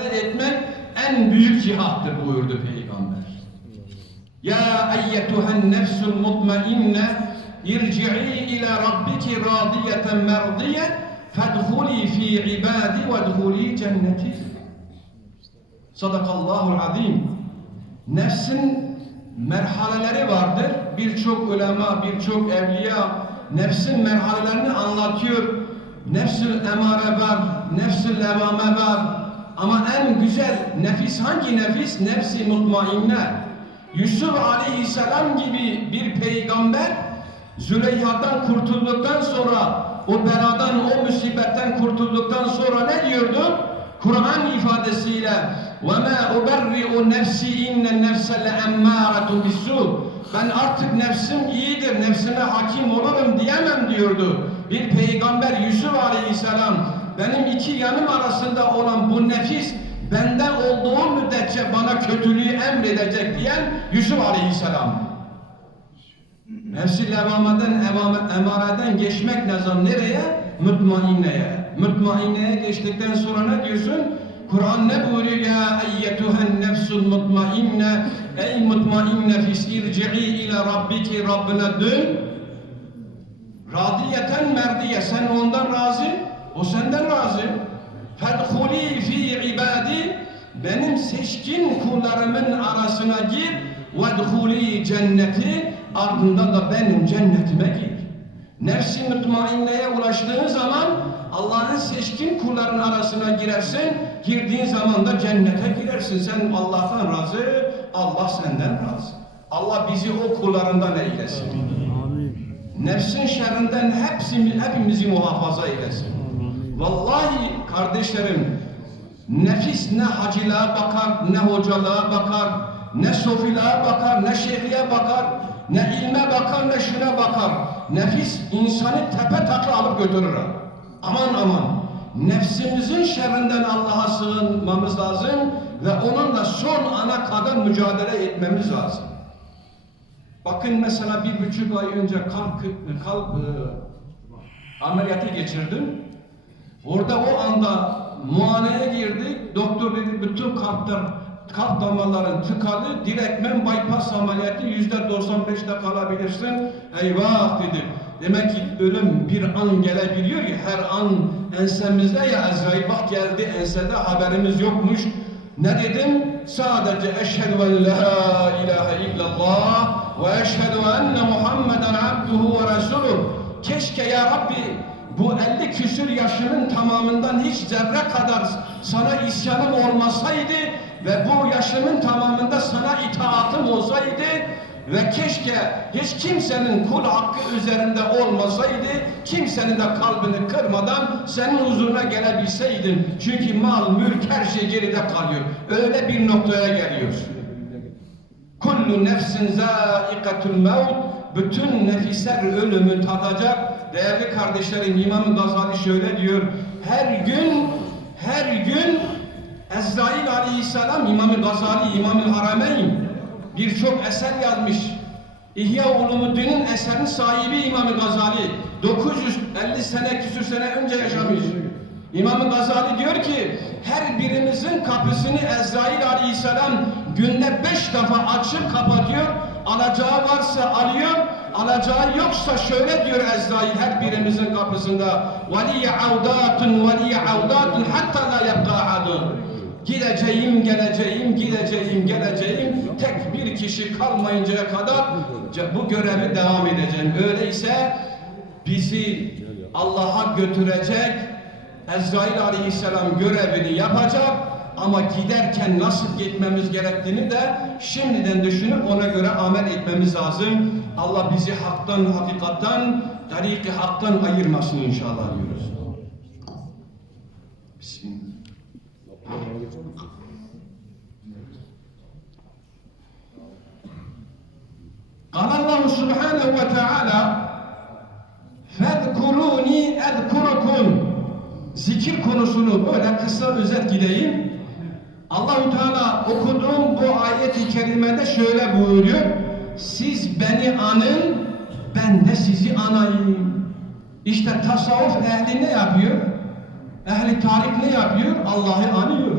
etmek en büyük cihattır buyurdu Peygamber. Ya eyyetühen nefsul mutmainne irci'i ila rabbiki radiyeten merdiye fedhuli fi ibadi vedhuli cenneti. Sadakallahul azim. Nefsin merhaleleri vardır. Birçok ulema, birçok evliya nefsin merhalelerini anlatıyor. Nefsül emare var, nefsül levame var. Ama en güzel nefis hangi nefis? Nefsi mutmainne. Yusuf aleyhisselam gibi bir peygamber Züleyha'dan kurtulduktan sonra o beladan, o musibetten kurtulduktan sonra ne diyordu? Kur'an ifadesiyle وَمَا أُبَرِّئُ نَفْسِي اِنَّ النَّفْسَ لَاَمَّارَةٌ بِالسُّوء Ben artık nefsim iyidir, nefsime hakim olurum diyemem diyordu. Bir peygamber Yusuf aleyhisselam benim iki yanım arasında olan bu nefis bende olduğu müddetçe bana kötülüğü emredecek diyen Yusuf aleyhisselam. Nefsi levamadan, emareden geçmek lazım nereye? Mutmainneye. Mutmainneye geçtikten sonra ne diyorsun? Kur'an ne buyuruyor? Ya eyyetühen nefsul mutmainne Ey mutmainne fis irci'i ile rabbiki Rabbine dön. Radiyeten merdiye. Sen ondan razı, o senden razı. Fedhuli fi ibadi benim seçkin kullarımın arasına gir vedhuli cenneti ardından da benim cennetime gir. Nefsi mutmainneye ulaştığın zaman Allah'ın seçkin kulların arasına girersin. Girdiğin zaman da cennete girersin. Sen Allah'tan razı, Allah senden razı. Allah bizi o kullarından eylesin. Nefsin şerrinden hepsini, hepimizi muhafaza eylesin. Vallahi kardeşlerim, nefis ne hacılığa bakar, ne hocalığa bakar, ne sofiliğe bakar, ne şeyhliğe bakar, ne ilme bakar, ne şuna bakar. Nefis insanı tepe takla alıp götürür. Aman aman. Nefsimizin şerrinden Allah'a sığınmamız lazım ve onunla son ana kadar mücadele etmemiz lazım. Bakın mesela bir buçuk ay önce kalp, kalp e, ameliyatı geçirdim. Orada o anda muayeneye girdik. Doktor dedi bütün kalpler, kalp damarların tıkalı. Direktmen bypass ameliyatı yüzde 95'te kalabilirsin. Eyvah dedi. Demek ki ölüm bir an gelebiliyor ya her an ensemizde ya Ezrail bak geldi ensede haberimiz yokmuş. Ne dedim? Sadece eşhedü en la ilahe illallah ve eşhedü enne Muhammeden abduhu ve resuluh. Keşke ya Rabbi bu 50 küsür yaşının tamamından hiç zerre kadar sana isyanım olmasaydı ve bu yaşımın tamamında sana itaatım olsaydı ve keşke hiç kimsenin kul hakkı üzerinde olmasaydı, kimsenin de kalbini kırmadan senin huzuruna gelebilseydim. Çünkü mal, mülk, her şey geride kalıyor. Öyle bir noktaya geliyor. Kullu nefsin zâikatul mevt bütün nefisler ölümü tadacak. Değerli kardeşlerim İmam Gazali şöyle diyor. Her gün her gün Ezrail Aleyhisselam İmam Gazali İmam Harameyn birçok eser yazmış. İhya Ulumuddin'in eserin sahibi İmam Gazali 950 sene küsür sene önce yaşamış. İmam Gazali diyor ki her birimizin kapısını Ezrail Aleyhisselam günde beş defa açıp kapatıyor. Alacağı varsa alıyor, alacağı yoksa şöyle diyor Ezrail her birimizin kapısında وَلِيَ عَوْدَاتٌ وَلِيَ عَوْدَاتٌ hatta la يَبْقَى عَدُونَ Gideceğim, geleceğim, gideceğim, geleceğim. Tek bir kişi kalmayıncaya kadar bu görevi devam edeceğim. Öyleyse bizi Allah'a götürecek Ezrail Aleyhisselam görevini yapacak ama giderken nasıl gitmemiz gerektiğini de şimdiden düşünüp ona göre amel etmemiz lazım. Allah bizi haktan, hakikattan, tariki haktan ayırmasın inşallah diyoruz. Bismillah. قال الله سبحانه وتعالى فَذْكُرُونِي اَذْكُرُكُمْ Zikir konusunu böyle kısa özet gideyim. Allahu Teala okuduğum bu ayet-i kerimede şöyle buyuruyor. Siz beni anın, ben de sizi anayım. İşte tasavvuf ehli ne yapıyor? Ehli tarih ne yapıyor? Allah'ı anıyor.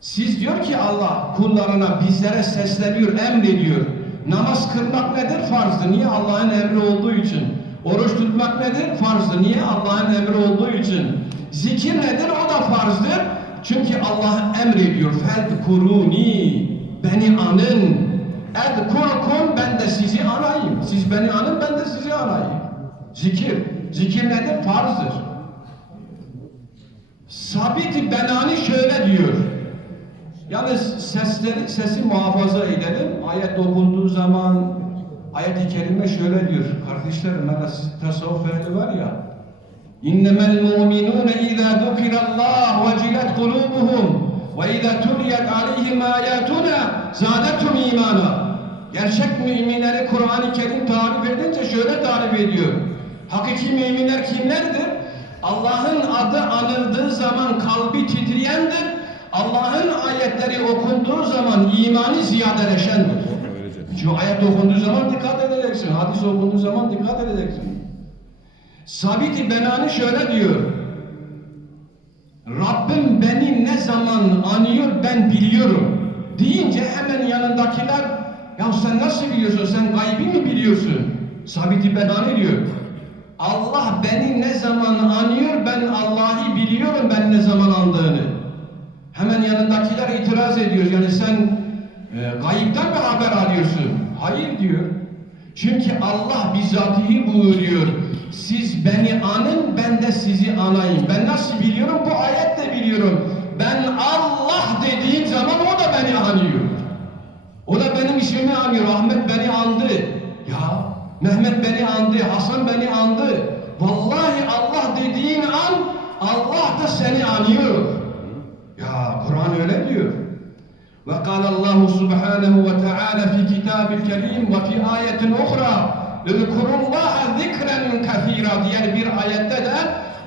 Siz diyor ki Allah kullarına bizlere sesleniyor, emrediyor. Namaz kılmak nedir? Farzdır. Niye? Allah'ın emri olduğu için. Oruç tutmak nedir? Farzdır. Niye? Allah'ın emri olduğu için. Zikir nedir? O da farzdır. Çünkü Allah emrediyor. Fedkuruni. Beni anın. Edkurkum ben de sizi anayım. Siz beni anın ben de sizi anayım. Zikir. Zikir nedir? Farzdır. Sabit Benani şöyle diyor. Yalnız sesleri, sesi muhafaza edelim. Ayet okunduğu zaman ayet-i kerime şöyle diyor. Kardeşlerim tasavvuf ehli var ya. İnnemel mu'minûne izâ zukirallâh vecilet kulûbuhum ve izâ tuliyet aleyhim âyâtuna zâdetum imana. Gerçek müminleri Kur'an-ı Kerim tarif edince şöyle tarif ediyor. Hakiki müminler kimlerdir? Allah'ın adı anıldığı zaman kalbi titreyendir. Allah'ın ayetleri okunduğu zaman imanı ziyadeleşendir. Çünkü ayet okunduğu zaman dikkat edeceksin. Hadis okunduğu zaman dikkat edeceksin. Sabit-i Benani şöyle diyor. Rabbim beni ne zaman anıyor ben biliyorum. Deyince hemen yanındakiler ya sen nasıl biliyorsun? Sen gaybi mi biliyorsun? Sabit-i Benani diyor. Allah beni ne zaman anıyor ben Allah'ı biliyorum ben ne zaman andığını. Hemen yanındakiler itiraz ediyor. Yani sen e, gayipten mi haber alıyorsun? Hayır diyor. Çünkü Allah bizzatihi buyuruyor. Siz beni anın, ben de sizi anayım. Ben nasıl biliyorum? Bu ayetle biliyorum. Ben Allah dediğim zaman o da beni anıyor. O da benim işimi anıyor. Ahmet beni andı. Ya Mehmet beni andı. Hasan beni andı. Vallahi Allah dediğin an Allah da seni anıyor. Ya Kur'an öyle diyor. Ve kâle Allahu subhanahu ve teâlâ fi kitâbil kerim ve fi ayetin ukhra اذkurullaha zikren kathira diğer bir ayette de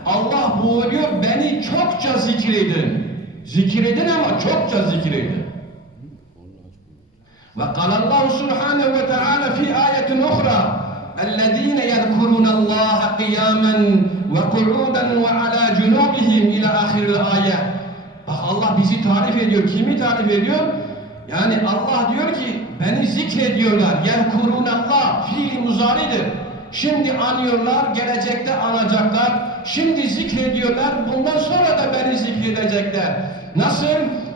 Allah buyuruyor beni çokça zikredin. Zikredin ama çokça zikredin. وقال الله سبحانه وتعالى في آية أخرى الذين يذكرون الله قياما وقعودا وعلى جنوبهم إلى آخر الآية Bak Allah bizi tarif ediyor. Kimi tarif ediyor? Yani Allah diyor ki beni zikrediyorlar. Yerkurun Allah fiili muzaridir. Şimdi anıyorlar, gelecekte anacaklar. Şimdi zikrediyorlar. Bundan sonra da beni zikredecekler. Nasıl?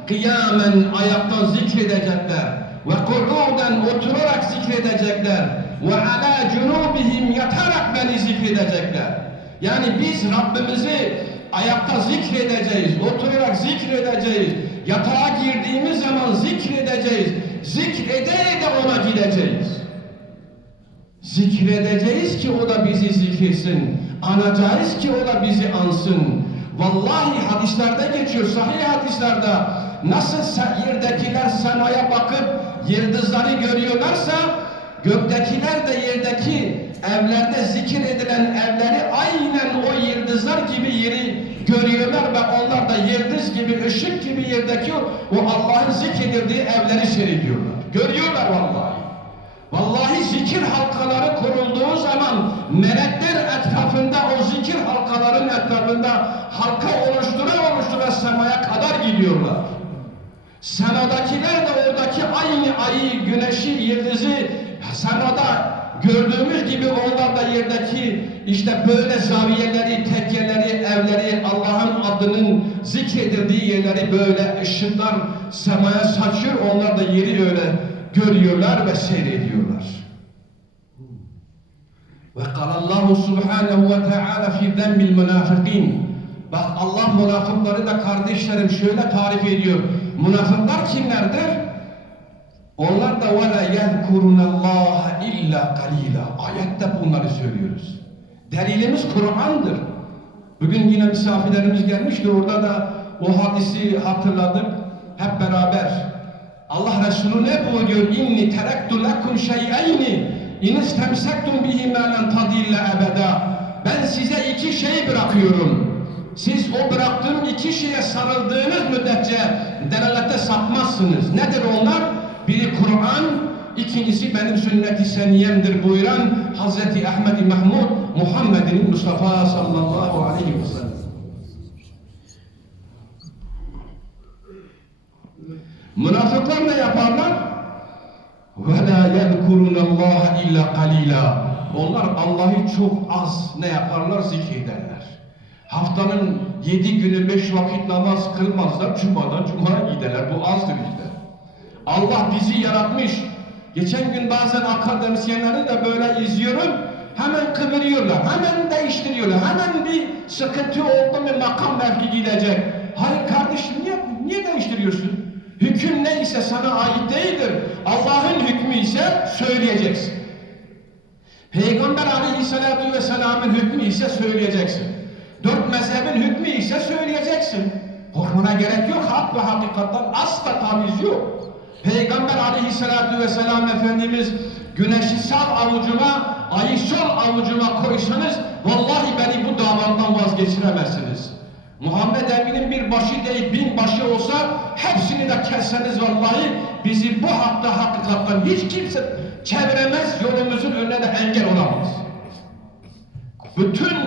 Kıyamen ayakta zikredecekler. Ve ku'uden oturarak zikredecekler. Ve ala cunubihim yatarak beni zikredecekler. Yani biz Rabbimizi ayakta zikredeceğiz, oturarak zikredeceğiz, yatağa girdiğimiz zaman zikredeceğiz, zikrede de ona gideceğiz. Zikredeceğiz ki o da bizi zikretsin, anacağız ki o da bizi ansın. Vallahi hadislerde geçiyor, sahih hadislerde nasıl yerdekiler semaya bakıp yıldızları görüyorlarsa göktekiler de yerdeki evlerde zikir edilen evleri aynen o yıldızlar gibi yeri görüyorlar ve onlar da yıldız gibi, ışık gibi yerdeki o Allah'ın zikredildiği evleri seyrediyorlar. Görüyorlar vallahi. Vallahi zikir halkaları kurulduğu zaman melekler etrafında o zikir halkaların etrafında halka oluştura oluştura semaya kadar gidiyorlar. Semadakiler de oradaki aynı ayı, güneşi, yıldızı semada gördüğümüz gibi onlar da yerdeki işte böyle zaviyeleri, tekkeleri, evleri, Allah'ın adının zikredildiği yerleri böyle ışıklar semaya saçıyor. Onlar da yeri öyle görüyorlar ve seyrediyorlar. Ve kalallahu subhanehu ve teala fi demmil münafikin. Bak Allah münafıkları da kardeşlerim şöyle tarif ediyor. Münafıklar kimlerdir? Onlar da وَلَا يَذْكُرُنَ اللّٰهَ illa kalila. Ayette bunları söylüyoruz. Delilimiz Kur'an'dır. Bugün yine misafirlerimiz gelmişti. Orada da o hadisi hatırladık. Hep beraber. Allah Resulü ne buyuruyor? İnni terektu lekum şey'eyni in istemsektum bihi ma lan tadilla ebeda. Ben size iki şey bırakıyorum. Siz o bıraktığım iki şeye sarıldığınız müddetçe delalette sapmazsınız. Nedir onlar? Biri Kur'an, ikincisi benim sünnet-i seniyemdir buyuran Hazreti Ahmet Mahmud Muhammed'in Mustafa sallallahu aleyhi ve sellem. Münafıklar ne yaparlar? وَلَا يَذْكُرُونَ اللّٰهَ اِلَّا قَلِيلًا Onlar Allah'ı çok az ne yaparlar? Zikrederler. Haftanın yedi günü beş vakit namaz kılmazlar. Cuma'dan Cuma'ya giderler. Bu azdır işte. Allah bizi yaratmış. Geçen gün bazen akademisyenleri de böyle izliyorum. Hemen kıvırıyorlar, hemen değiştiriyorlar. Hemen bir sıkıntı oldu mu makam mevki gidecek. Hayır kardeşim niye, niye değiştiriyorsun? Hüküm neyse sana ait değildir. Allah'ın hükmü ise söyleyeceksin. Peygamber aleyhissalatu vesselamın hükmü ise söyleyeceksin. Dört mezhebin hükmü ise söyleyeceksin. Korkmana gerek yok. Hak ve hakikattan asla taviz yok. Peygamber aleyhissalatu vesselam Efendimiz güneşi sağ avucuma, ayı sol avucuma koysanız vallahi beni bu davandan vazgeçiremezsiniz. Muhammed Emin'in bir başı değil bin başı olsa hepsini de kesseniz vallahi bizi bu hakta hakikattan hiç kimse çeviremez yolumuzun önüne de engel olamaz. Bütün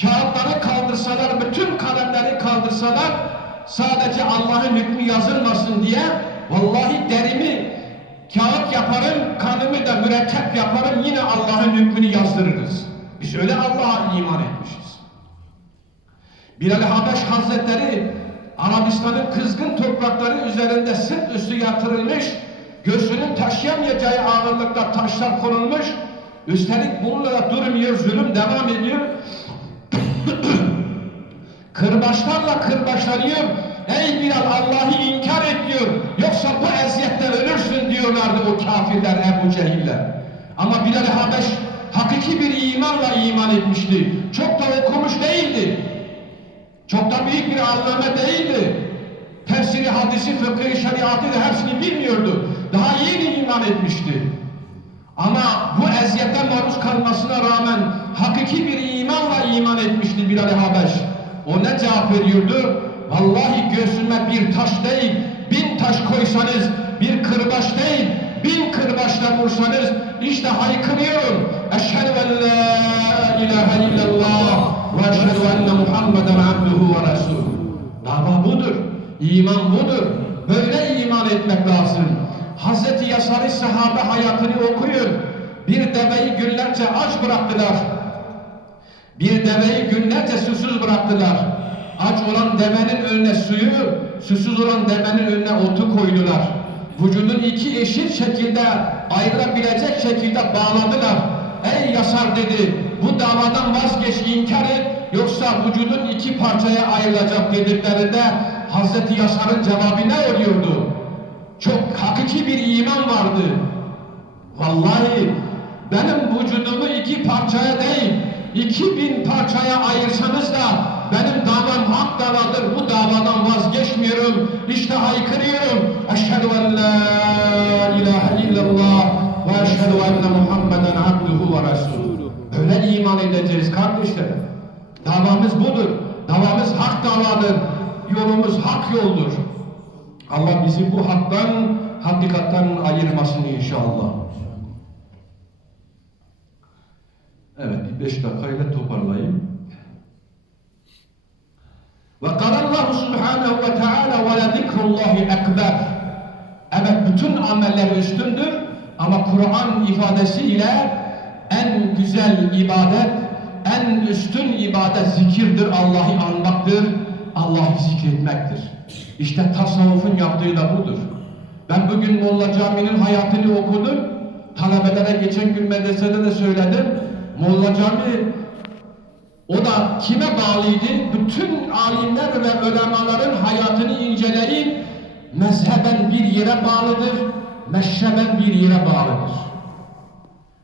kağıtları kaldırsalar, bütün kalemleri kaldırsalar sadece Allah'ın hükmü yazılmasın diye vallahi derimi kağıt yaparım, kanımı da mürekkep yaparım yine Allah'ın hükmünü yazdırırız. Biz öyle Allah'a iman etmişiz. Bilal Habeş Hazretleri Arabistan'ın kızgın toprakları üzerinde sırt üstü yatırılmış, göğsünün taşıyamayacağı ağırlıkta taşlar konulmuş, üstelik bununla durmuyor, zulüm devam ediyor. Kırbaçlarla kırbaçlanıyor. Ey Bilal Allah'ı inkar et diyor. Yoksa bu eziyetten ölürsün diyorlardı o kafirler Ebu Cehiller. Ama Bilal Habeş hakiki bir imanla iman etmişti. Çok da okumuş değildi. Çok da büyük bir allame değildi. Tefsiri, hadisi, fıkhı, şeriatı da hepsini bilmiyordu. Daha yeni iman etmişti. Ama bu eziyetten maruz kalmasına rağmen hakiki bir imanla iman etmişti Bilal Habeş. O ne cevap veriyordu? Vallahi göğsüme bir taş değil, bin taş koysanız, bir kırbaç değil, bin kırbaçla vursanız, işte haykırıyorum. Eşhedü en la ilahe illallah ve eşhedü enne Muhammeden abduhu ve resuluhu. Dava budur, iman budur. Böyle iman etmek lazım. Hazreti Yasar'ı sahabe hayatını okuyun. Bir deveyi günlerce aç bıraktılar. Bir deveyi günlerce susuz bıraktılar. Aç olan devenin önüne suyu, susuz olan devenin önüne otu koydular. Vücudun iki eşit şekilde ayrılabilecek şekilde bağladılar. Ey Yasar dedi, bu davadan vazgeç, inkar et, yoksa vücudun iki parçaya ayrılacak dediklerinde Hazreti Yasar'ın cevabı ne oluyordu? Çok hakiki bir iman vardı. Vallahi benim vücudumu iki parçaya değil, iki bin parçaya ayırsanız da benim davam hak davadır. Bu davadan vazgeçmiyorum. İşte haykırıyorum. Eşhedü en la ilahe illallah ve eşhedü enne Muhammeden abduhu ve resuluhu. Öyle iman edeceğiz kardeşlerim. Davamız budur. Davamız hak davadır. Yolumuz hak yoldur. Allah bizi bu haktan, hakikattan ayırmasın inşallah. Evet, bir beş dakikayla toparlayayım. Ve kalallahu subhanehu ve teala ve le zikrullahi ekber. Evet, bütün ameller üstündür ama Kur'an ifadesiyle en güzel ibadet, en üstün ibadet zikirdir, Allah'ı anmaktır, Allah'ı zikretmektir. İşte tasavvufun yaptığı da budur. Ben bugün Molla Cami'nin hayatını okudum. Talebelere geçen gün medresede de söyledim. Molla Cami o da kime bağlıydı? Bütün alimler ve ulemaların hayatını inceleyin. Mezheben bir yere bağlıdır, meşreben bir yere bağlıdır.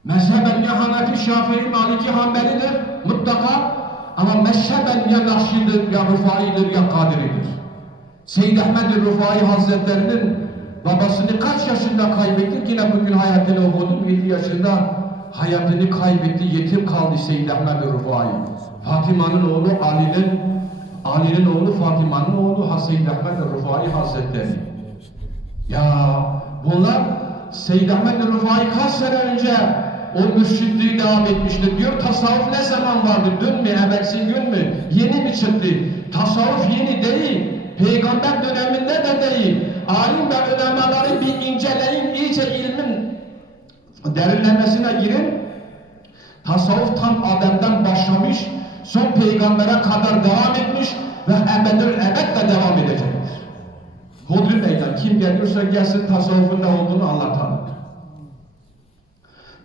Mezheben ya Hanefi, Şafii, Maliki, Hanbelidir mutlaka ama meşreben ya Nakşidir, ya Rufai'dir, ya Kadiri'dir. Seyyid Ahmed Rufai Hazretlerinin babasını kaç yaşında kaybetti? Yine bugün hayatını okudum. 7 yaşında hayatını kaybetti. Yetim kaldı Seyyid Ahmed Rufai. Fatıma'nın oğlu Ali'nin Ali'nin oğlu Fatıma'nın oğlu Seyyid Ahmed Rufai Hazretleri. Ya bunlar Seyyid Ahmed Rufai kaç sene önce o mürşitliği devam etmiştir diyor. Tasavvuf ne zaman vardı? Dün mü, evvelsi gün mü? Yeni mi çıktı? Tasavvuf yeni değil. Peygamber döneminde de değil. alim ve ulemaları bir inceleyin, iyice ilmin derinlemesine girin. Tasavvuf tam Adem'den başlamış, son peygambere kadar devam etmiş ve ebedül ebed de devam edecektir. Hodri meydan kim gelirse gelsin tasavvufun ne olduğunu anlatalım.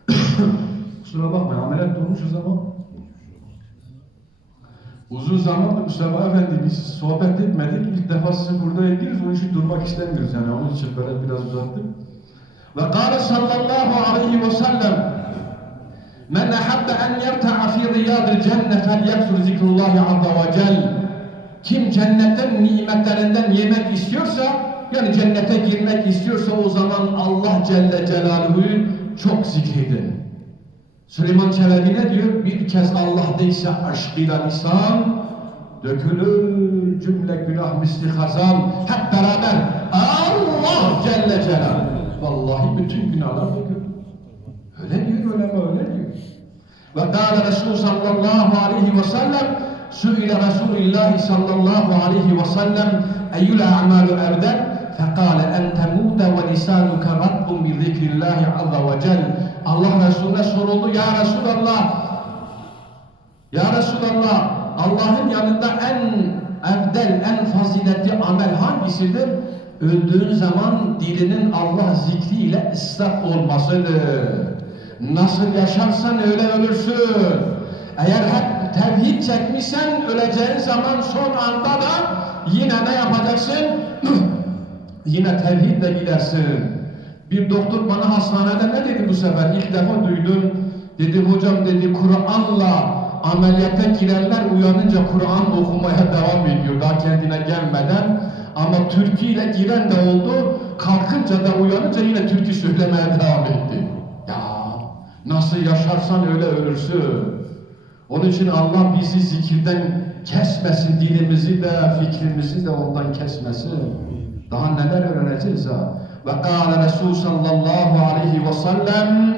Kusura bakmayın ameliyat olmuşuz ama uzun zamandır Mustafa Efendi biz sohbet etmedik. İlk defa sizi burada ediyoruz. Onun için durmak istemiyoruz yani. Onun için böyle biraz uzattık. Ve kâle sallallahu aleyhi ve sellem Men ahabbe en yerta'a fi riyadil cenne fel yeksur zikrullahi azze ve cel Kim cennetin nimetlerinden yemek istiyorsa yani cennete girmek istiyorsa o zaman Allah Celle Celaluhu'yu çok zikredin. Süleyman Çelebi ne diyor? Bir kez Allah değilse aşkıyla lisan dökülür cümle günah misli hazan hep beraber Allah Celle Celaluhu. Vallahi bütün günahlar dökülür. Öyle diyor öyle diyor. Ve kâle Resul sallallahu aleyhi ve sellem Sü'ile Resulillahi sallallahu aleyhi ve sellem eyyül a'malu erden fekâle en temûte ve lisânuke rabbun bi zikrillahi azza ve cel Allah Resulüne soruldu Ya Resulallah Ya Resulallah Allah'ın yanında en evdel, en faziletli amel hangisidir? Öldüğün zaman dilinin Allah zikriyle ıslah olmasıdır. Nasıl yaşarsan öyle ölürsün. Eğer hep tevhid çekmişsen öleceğin zaman son anda da yine ne yapacaksın? yine tevhidle gidersin. Bir doktor bana hastanede ne dedi bu sefer? İlk defa duydum. Dedi hocam dedi Kur'an'la ameliyata girenler uyanınca Kur'an okumaya devam ediyor daha kendine gelmeden. Ama türkü ile giren de oldu. Kalkınca da uyanınca yine türkü söylemeye devam etti. Ya nasıl yaşarsan öyle ölürsün. Onun için Allah bizi zikirden kesmesin, dilimizi de fikrimizi de ondan kesmesin. Daha neler öğreneceğiz ha? Ve kâle Resul sallallahu aleyhi ve sellem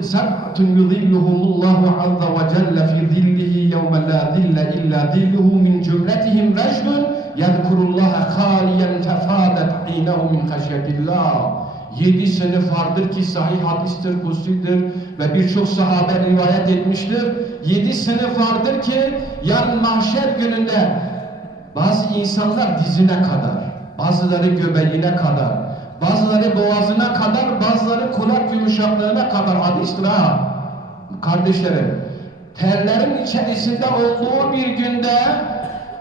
سبعة يظلهم الله عز وجل في ظله يوم لا ظل إلا ظله من جملتهم رجل يذكر الله خاليا تفادت عينه من خشية الله Yedi sınıf vardır ki sahih hadistir, kutsidir ve birçok sahabe rivayet etmiştir. Yedi sınıf vardır ki yarın mahşer gününde bazı insanlar dizine kadar, bazıları göbeğine kadar, bazıları boğazına kadar, bazıları kulak yumuşaklığına kadar hadistir ha. Kardeşlerim, terlerin içerisinde olduğu bir günde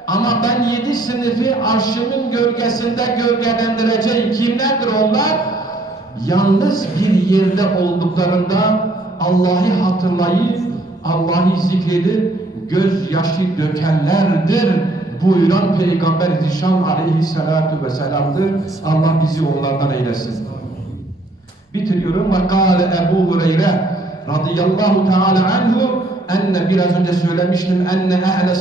ama ben yedi sınıfı arşımın gölgesinde gölgelendireceğim. Kimlerdir onlar? Yalnız bir yerde olduklarında Allah'ı hatırlayıp, Allah'ı zikredip, gözyaşı dökenlerdir buyuran Peygamber Zişan aleyhissalatu vesselam'dır. Allah bizi onlardan eylesin. Bitiriyorum. Ve kâle Ebu Hureyre radıyallahu teala anhu enne biraz önce söylemiştim enne ehle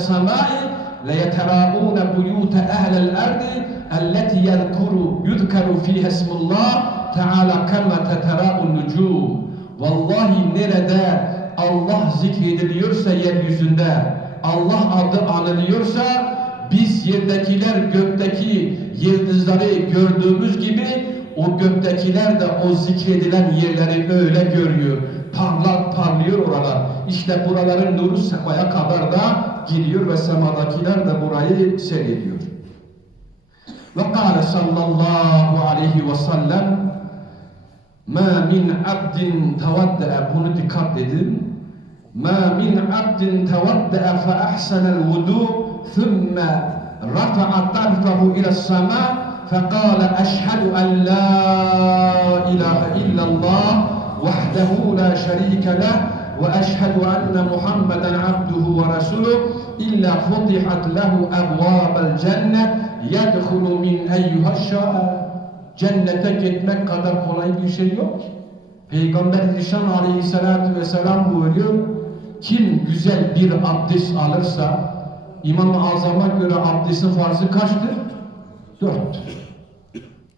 samai leyeteraûne buyûte ehlel erdi elleti yezkuru yuzkeru fiha ismullah teala kemme teterâ'un nucûm Vallahi nerede Allah zikrediliyorsa yeryüzünde Allah adı anılıyorsa biz yerdekiler gökteki yıldızları gördüğümüz gibi o göktekiler de o zikredilen yerleri öyle görüyor. Parlar parlıyor oralar. İşte buraların nuru semaya kadar da gidiyor ve semadakiler de burayı seyrediyor. Ve kâle sallallahu aleyhi ve sellem ma min abdin tevedde'e bunu dikkat edin. Ma min abdin tevedde'e fe ahsenel vudu' ثم رفع طرفه إلى السماء فقال أشهد أن لا إله إلا الله وحده لا شريك له وأشهد أن محمدا عبده ورسوله illa futihat lehu ebvâbel cenne yedhulu min eyyuhaşşâ'e Cennete gitmek kadar kolay bir şey yok ki. Peygamber Nişan Aleyhisselatü Vesselam buyuruyor, kim güzel bir abdest alırsa, İmam-ı Azam'a göre abdestin farzı kaçtır? Dörttür.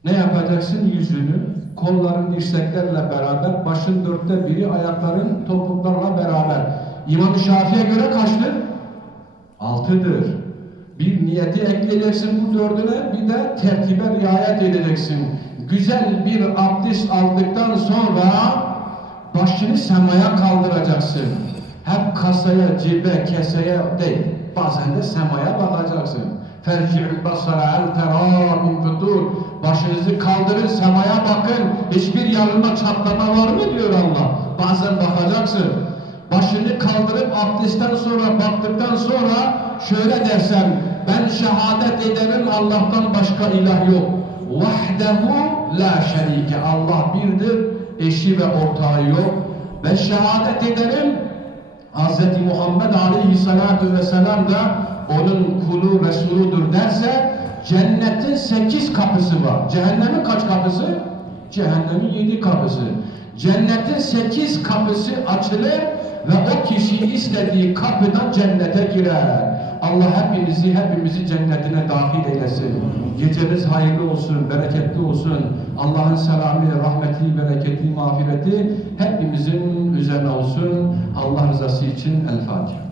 Ne yapacaksın? Yüzünü, kolların dirseklerle beraber, başın dörtte biri, ayakların topuklarla beraber. İmam-ı Şafi'ye göre kaçtır? Altıdır. Bir niyeti ekleyeceksin bu dördüne, bir de tertibe riayet edeceksin. Güzel bir abdest aldıktan sonra başını semaya kaldıracaksın. Hep kasaya, cebe, keseye değil. Bazen de semaya bakacaksın. Ferci'ül basara el terâ min futur. Başınızı kaldırın, semaya bakın. Hiçbir yanında çatlama var mı diyor Allah. Bazen bakacaksın. Başını kaldırıp abdestten sonra baktıktan sonra şöyle dersen ben şehadet ederim Allah'tan başka ilah yok. Vahdehu la şerike. Allah birdir, eşi ve ortağı yok. Ve şehadet ederim Hz. Muhammed Aleyhisselatü Vesselam da onun kulu Resuludur derse cennetin sekiz kapısı var. Cehennemin kaç kapısı? Cehennemin yedi kapısı. Cennetin sekiz kapısı açılır ve o kişi istediği kapıdan cennete girer. Allah hepinizi hepimizi cennetine dahil eylesin. Geceniz hayırlı olsun, bereketli olsun. Allah'ın selamı, rahmeti, bereketi, mağfireti hepimizin üzerine olsun. Allah rızası için El Fatiha.